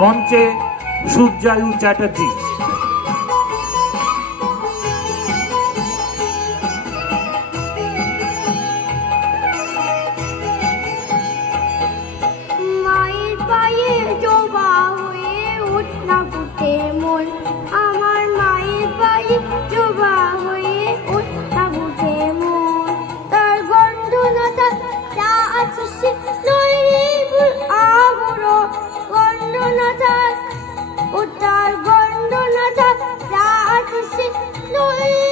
মঞ্চে সূর্যায়ু চ্যাটার্জি। মায়ের পায়ে জবা হয়ে উঠনা ফুটে মন, আমার মায়ের পায়ে জবা হয়ে উঠনা ফুটে মন। তার গন্ধ না থাক যা আছে সে নইবুর আবরণ, গন্ধ না থাক ও তার গন্ধ না থাক যা আছে সে নই